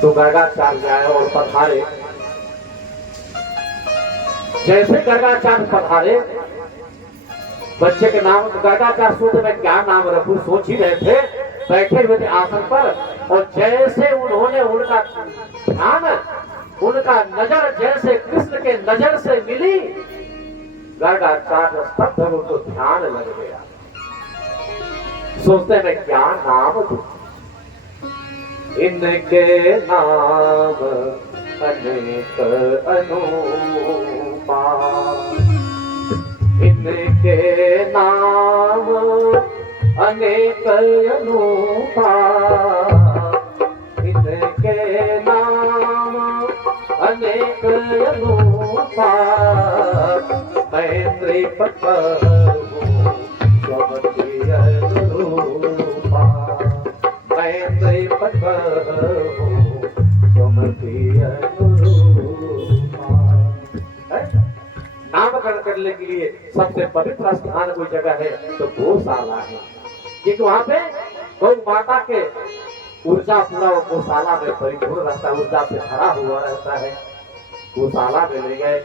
तो गर्गाचार्य आए और पधारे। जैसे गर्गाचार्य पधारे, बच्चे के नाम गर्गाचार्य सोच में क्या नाम रखूं सोच ही रहे थे, बैठे हुए थे आसन पर। और जैसे उन्होंने उनका ध्यान, उनका नजर जैसे कृष्ण के नजर से मिली, गर्गाचार्य स्तब्ध हो तो ध्यान लग गया। सोचते मैं क्या नाम दूं, इनके नाम अनेक अनुपा, इनके नाम अनेक अनुपा, इनके नाम अनेक अनुपा, मैं त्रिपट हूँ स्वमति अनुरूपा, मैं त्रिपट हूँ स्वमति अनुरूपा। नामकरण करने के लिए सबसे पवित्र स्थान कोई जगह है तो गौशाला है, क्योंकि वहां पे गौ माता के ऊर्जा पूरा गौशाला में परिपूर्ण रहता है, ऊर्जा से भरा हुआ रहता है। गौशाला में ले गए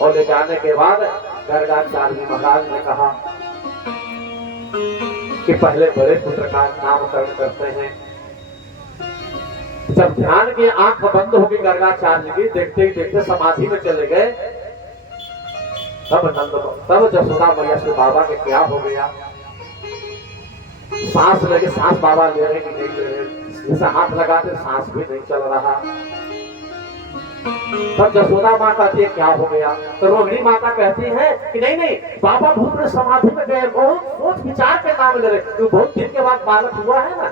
और ले जाने के बाद गर्गाचार्य महाराज ने कहा कि पहले बड़े पुत्र का नामकरण करते हैं। जब ध्यान की आंख बंद होगी गर्गाचार्य की, देखते ही देखते समाधि में चले गए। तब जसोदा मैया से बाबा के क्या हो गया, सांस लगे, सांस बाबा ले रहे कि नहीं ले रहे, जैसे हाथ लगाते सांस भी नहीं चल रहा। तब जसोदा माँ कहती है क्या हो गया, तो रोहिणी माता कहती है कि नहीं नहीं बाबा भूल समाधि में गए, बहुत सोच विचार के नाम ले रहे, तो बहुत दिन के बाद बालक हुआ है ना,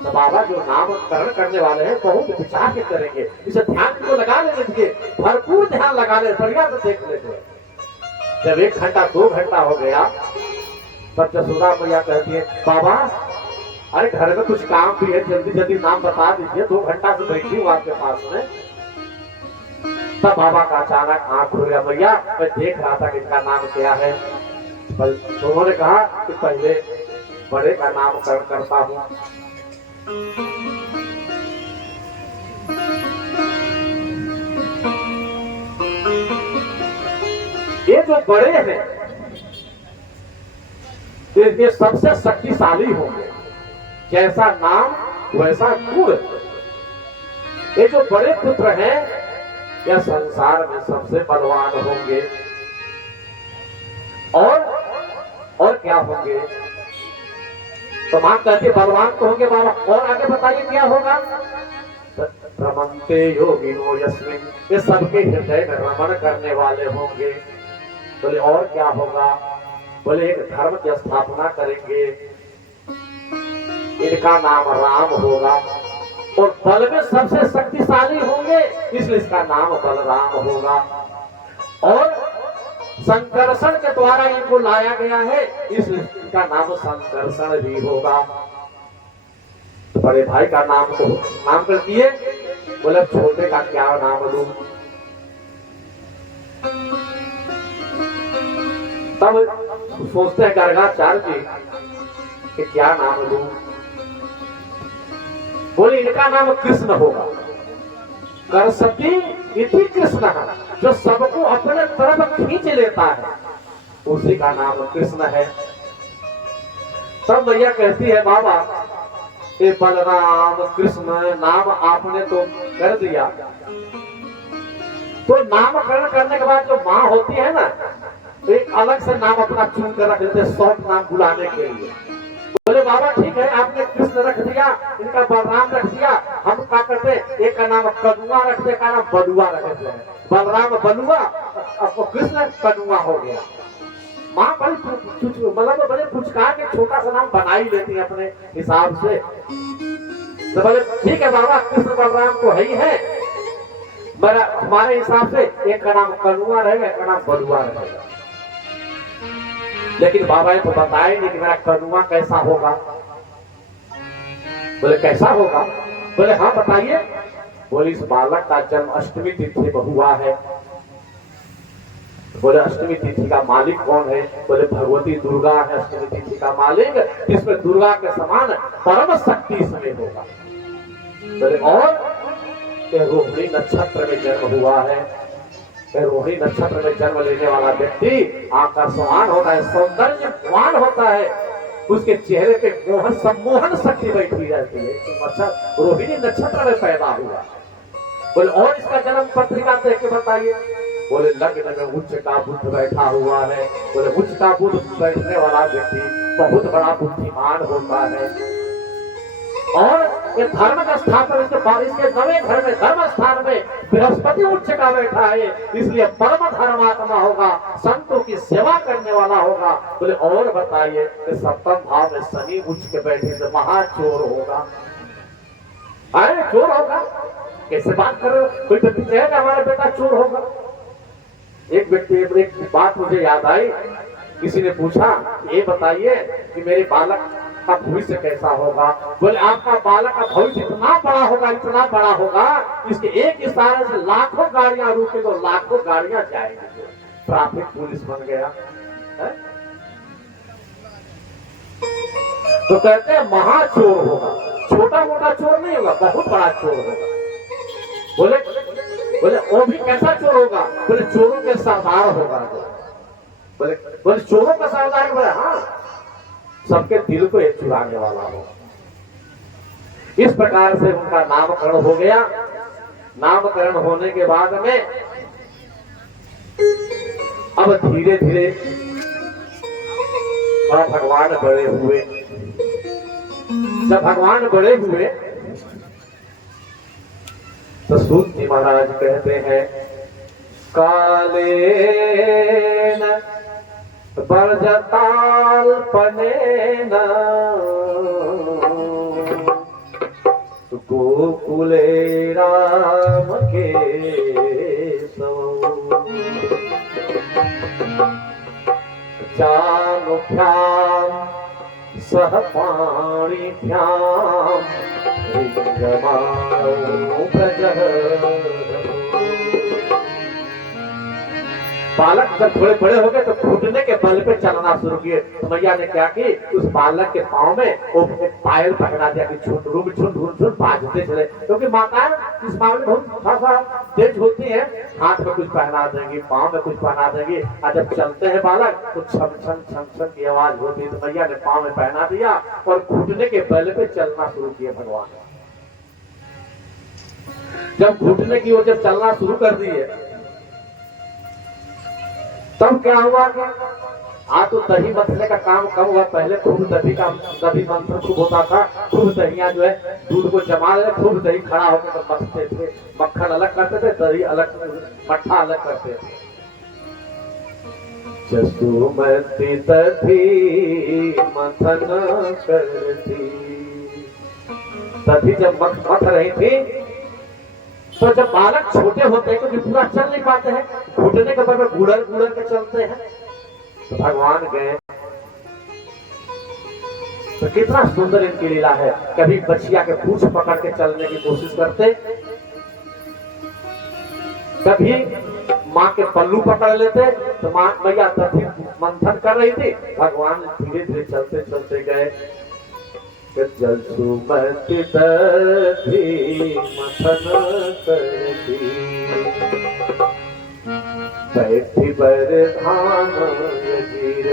तो बाबा जो नामकरण करने वाले हैं बहुत विचार के करेंगे, इसे ध्यान को लगा लेने दीजिए, भरपूर ध्यान लगा ले, बढ़िया से देख लेते। जब 1 घंटा 2 घंटा हो गया, तब जसोदा मैया कहती है बाबा अरे घर में कुछ काम भी है, जल्दी जल्दी नाम बता दीजिए, 2 घंटा से बैठी हूँ आपके पास में। तब बाबा का अचानक आंख खुल गया, मैया मैं देख रहा था कि इनका नाम क्या है। तो उन्होंने कहा कि पहले बड़े का नामकरण करता हूँ। ये जो बड़े हैं ये सबसे शक्तिशाली होंगे, जैसा नाम वैसा गुण। ये जो बड़े पुत्र हैं यह संसार में सबसे बलवान होंगे। और क्या होंगे, तो मां कहती बलवान तो होंगे बाबा, और आगे बताइए क्या होगा। रमन्ते योगिनो यस्मिन्, ये सबके हृदय में रमण करने वाले होंगे। बोले और क्या होगा, बोले एक धर्म की स्थापना करेंगे, इनका नाम राम होगा, और बल में सबसे शक्तिशाली होंगे इसलिए इसका नाम बलराम होगा। और संकर्षण के द्वारा इनको लाया गया है इसलिए इसका नाम संकर्षण भी होगा। तो बड़े भाई का नाम तो नाम कर दिए, बोले छोटे का क्या नाम लूं। तब सोचते हैं गर्गाचार्य जी कि क्या नाम लूं। बोले इनका नाम कृष्ण होगा, करसती इति कृष्ण, जो सबको अपने तरफ खींच लेता है उसी का नाम कृष्ण है। तब मैया कहती है बाबा ये बलराम कृष्ण नाम आपने तो कर दिया, तो नामकरण करने के बाद जो माँ होती है ना, एक अलग से नाम अपना चुन कर रख देते, शॉर्ट नाम बुलाने के लिए। बोले बाबा ठीक है आपने कृष्ण रख दिया, इनका बलराम रख दिया, हम क्या करते एक का नाम कनुआ रख दे, का नाम बलुआ रख दे, बलराम बलुआ अब कृष्ण कनुआ हो गया। माँ बड़ी मतलब बड़े फुचकार के छोटा सा नाम बना ही लेती है अपने हिसाब से। तो बोले ठीक है बाबा कृष्ण बलराम तो है ही है, हमारे हिसाब से एक का नाम कनुआ रहेगा, एक का नाम बलुआ रहेगा। लेकिन बाबा ने तो बताया नहीं कि मेरा कनुआ कैसा होगा। बोले कैसा होगा, बोले हाँ बताइए। बोले इस बालक का जन्म अष्टमी तिथि में हुआ है। बोले अष्टमी तिथि का मालिक कौन है, बोले भगवती दुर्गा है अष्टमी तिथि का मालिक, इसमें दुर्गा के समान परम शक्ति इसमें होगा। बोले और कि रोहिणी नक्षत्र में जन्म हुआ है। रोहिणी नक्षत्र में जन्म लेने वाला व्यक्ति आकर्षवान होता है, सौंदर्यवान होता है, उसके चेहरे पे मोहन सम्मोहन शक्ति बैठी रहती है। अच्छा, रोहिणी नक्षत्र में पैदा हुआ। बोले और इसका जन्म पत्रिका देख के बताइए। बोले लग्न में उच्च का बुद्ध बैठा हुआ है। बोले उच्च का बुद्ध बैठने वाला व्यक्ति बहुत बड़ा बुद्धिमान होता है। और ये धर्म का स्थान पर इसके नवे घर में धर्म स्थान में बृहस्पति उच्च का बैठा है, इसलिए परम धर्मात्मा होगा, संतों की सेवा करने वाला होगा। बोले और बताइए कि सप्तम भाव में शनि उच्च के बैठे से महाचोर होगा। अरे चोर होगा, कैसे बात कर रहे हो? कोई व्यक्ति कहेगा हमारा बेटा चोर होगा। एक व्यक्ति एक बात मुझे याद आई, किसी ने पूछा ये बताइए कि मेरे बालक का भविष्य कैसा होगा। बोले आपका बालक का भविष्य इतना बड़ा होगा, इतना बड़ा होगा, इसके एक इशारे से लाखों गाड़ियां रुके तो लाखों गाड़ियां जाएंगी। ट्रैफिक पुलिस बन गया है? तो कहते हैं महाचोर होगा, छोटा मोटा चोर नहीं होगा, बहुत बड़ा चोर होगा। बोले वो भी कैसा चोर होगा? बोले चोरों के सरदार होगा। बोले चोरों का सरदार? बोले हाँ, सबके दिल को एक चुराने वाला हो। इस प्रकार से उनका नामकरण हो गया। नामकरण होने के बाद में अब धीरे धीरे भगवान बड़े हुए। जब भगवान बड़े हुए तो सूत जी महाराज कहते हैं काले बरजताल पनेन गोकुले राम के जानुभ्याम सह पाणिभ्याम बालक जब थोड़े बड़े हो गए तो घुटने के बल पे चलना शुरू किए। तो मैया ने क्या की, उस बालक के पांव में वो पायल पहना दिया कि झुंझुन झुंझुन बाजते चले, क्योंकि माताएं इस मामले में बहुत खासा तेज होती है। हाथ में कुछ पहना देंगी, पांव में कुछ पहना देंगी, और जब चलते हैं बालक तो छम छम छम छम की आवाज होती है। तो मैया ने पांव में पहना दिया और घुटने के बल पे चलना शुरू किए भगवान। जब घुटने की ओर जब चलना शुरू कर दिए तब क्या हुआ कि तो दही मथने का काम कम हुआ। पहले खूब दही मंथन खूब होता था, खूब दहिया जो है दूध को जमा ले, खूब दही खड़ा होकर तो मथते थे, मक्खन अलग करते थे, दही अलग, मट्ठा अलग करते थे। जसुमती दधी मथन करती, दधी जब मथ रही थी तो जब बालक छोटे होते हैं क्योंकि पूरा चल नहीं पाते हैं, घुटने के ऊपर गुड़र गुड़र के चलते हैं। तो भगवान गए तो कितना सुंदर इनकी लीला है। कभी बछिया के पूंछ पकड़ के चलने की कोशिश करते, कभी माँ के पल्लू पकड़ लेते। तो माँ मैया दधी मंथन कर रही थी, भगवान धीरे धीरे चलते चलते गए। जसुमती दधी मथन करती, बैठी बरधान गिर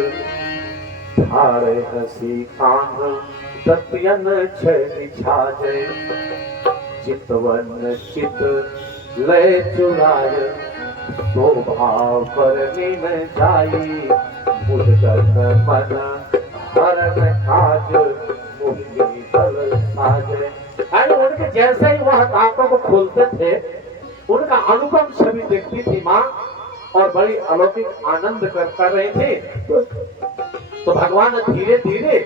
धारे हसी कान दतियन छे छाजे, चितवन चित ले चुराय शोभा परनी में जाई, मुदगत मन हरन काज उनके जैसे ही वह आंखों को खोलते थे उनका अनुपम छवि देखती थी माँ और बड़ी अलौकिक आनंद कर रही थी। तो भगवान ने धीरे धीरे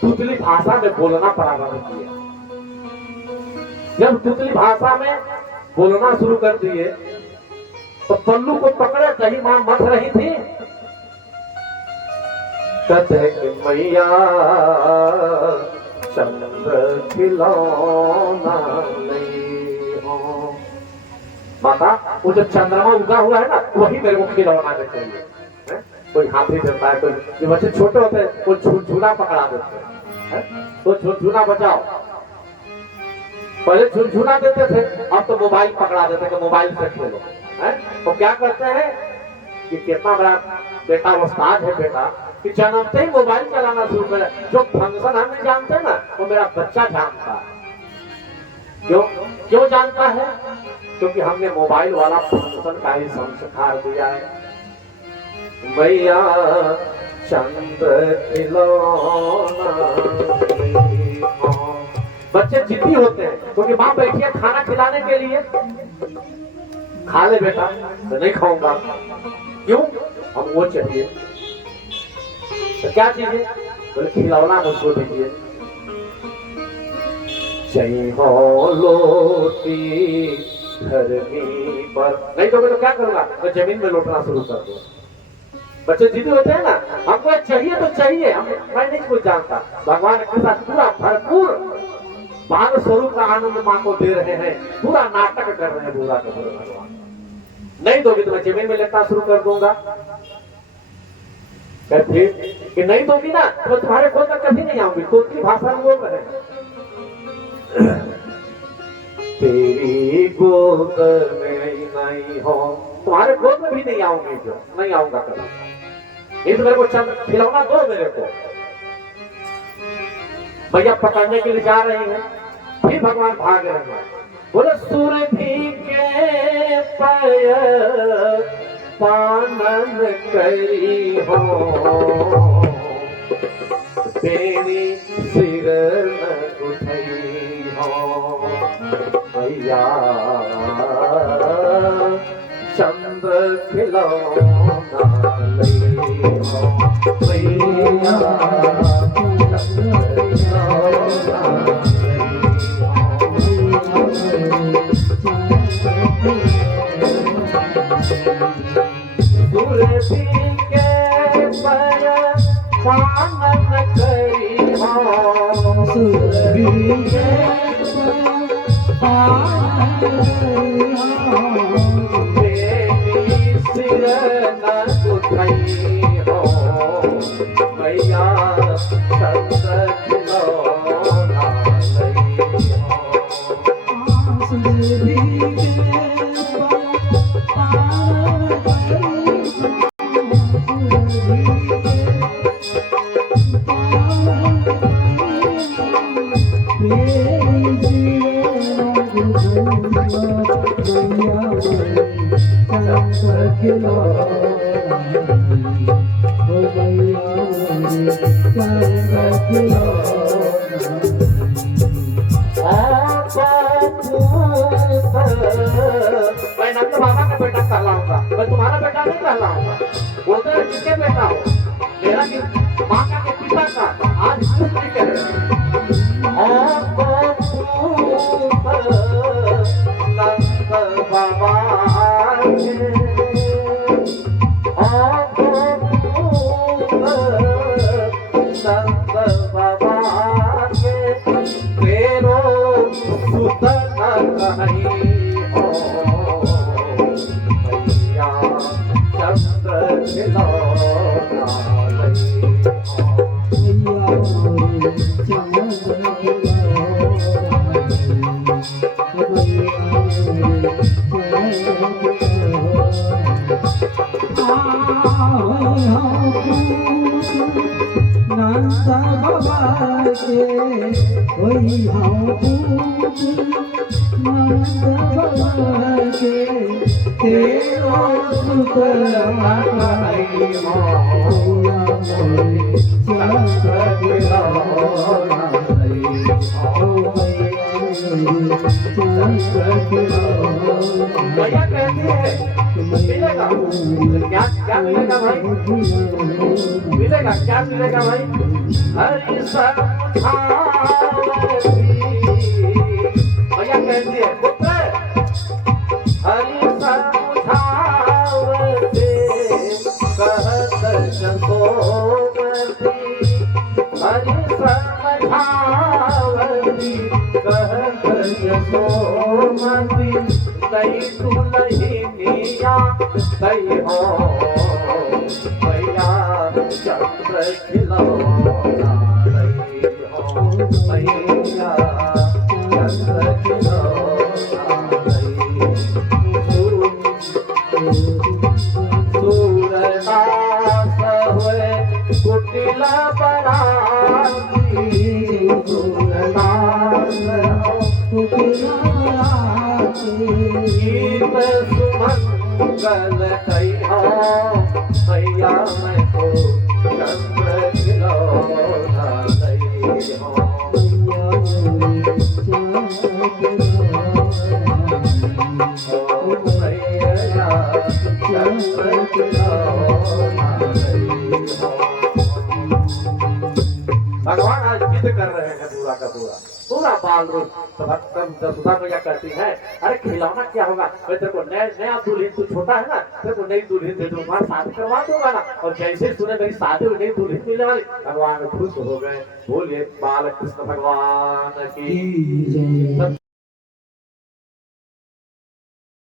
तुतली भाषा में बोलना प्रारंभ किया। जब तुतली भाषा में बोलना शुरू कर दिए तो पल्लू को पकड़े दही माँ मथ रही थी। कहते कि मैया चंद्र खिलौना नहीं हो। माता वो जो चंद्रमा उगा हुआ है ना वही मेरे को खिलौना में चाहिए। कोई हाथी देता है, कोई बच्चे छोटे होते हैं वो झूला पकड़ा देते हैं, तो झूला बजाओ। पहले झुनझुना देते थे, अब तो मोबाइल पकड़ा देते कि मोबाइल से खेलो है। तो क्या करते हैं कि कितना बड़ा बेटा उस्ताद है बेटा कि जन्मते ही मोबाइल चलाना शुरू करे। जो फंक्शन हम नहीं जानते ना वो मेरा बच्चा जानता है। क्यों क्यों जानता है? क्योंकि हमने मोबाइल वाला फंक्शन का ही संस्कार दिया है। मैया चंद्र खिलौना, बच्चे जिद्दी होते हैं क्योंकि माँ बैठी है खाना खिलाने के लिए, खा ले बेटा, तो नहीं खाऊंगा। क्यों? हम वो चाहिए। तो क्या चीजें? बोले खिलौना मुझको दीजिए। चाहिए हो लोटी धरनी पर, नहीं तो मैं तो क्या करूंगा, मैं जमीन में लौटना शुरू कर दूंगा। बच्चे जिद्दी होते हैं ना, हमको चाहिए तो चाहिए। मैं नहीं कुछ जानता, भगवान के साथ पूरा भरपूर बाल स्वरूप का आनंद माँ को दे रहे हैं, पूरा नाटक कर रहे हैं पूरा का पूरा। भगवान नहीं दोगे तो मैं जमीन में लेटना शुरू कर दूंगा। कहते कि नहीं दोगी ना तो तुम्हारे गोद में कभी नहीं आऊंगी। दूसरी भाषा में वो कहे तेरी गोद में नहीं हो, तुम्हारे गोद में भी नहीं आऊंगी, जो नहीं आऊंगा कभी। इस मेरे को खिलौना दो मेरे को। भैया पकड़ने के लिए जा रही है, फिर भगवान भाग रहे हैं। बोले सुरभि के पय पानन करी हो, तेरी सिर न उठई हो। भैया चंद्र खिलौना लई हो, भैया मैं नंद बाबा का बेटा कहलाऊंगा, मैं तुम्हारा बेटा नहीं कहलाऊंगा। बोलते हैं किसके बेटा हो? मेरा कि माँ का के पिता का। आज कुछ नहीं कह रहे। नंद बाबा भैया कहते हैं मिलेगा क्या? क्या मिलेगा भाई? मिलेगा क्या? मिलेगा भाई? हरि भैया कहते हैं पुत्र हरि समझावते कहत जसोमती, हरि समझावती कहत जसोमती। नहीं तू नहीं मिया नहीं हो भैया चंद्र खिलौना नहीं हो भैया चंद्र खिलौना नहीं। सूरदास हुए कुटिला बराती, सूरदास कुटिला बराती। गीत सुमंगल कहिया मैया मैं को चंद्र खिलौना नहीं हो। भगवान आज जिद कर रहे हैं पूरा का पूरा पूरा बाल रूप। सुधा मैया कहती है अरे खिलौना क्या होगा, मैं तेरे को नया दुल्हन, तू छोटा है ना, तेरे को नई दुल्हन दे दूंगा, शादी करवा दूंगा ना। और जैसे सुने मेरी शादी में नई दुल्हन मिलने वाली, भगवान खुश हो गए। बोलिए बाल कृष्ण भगवान की।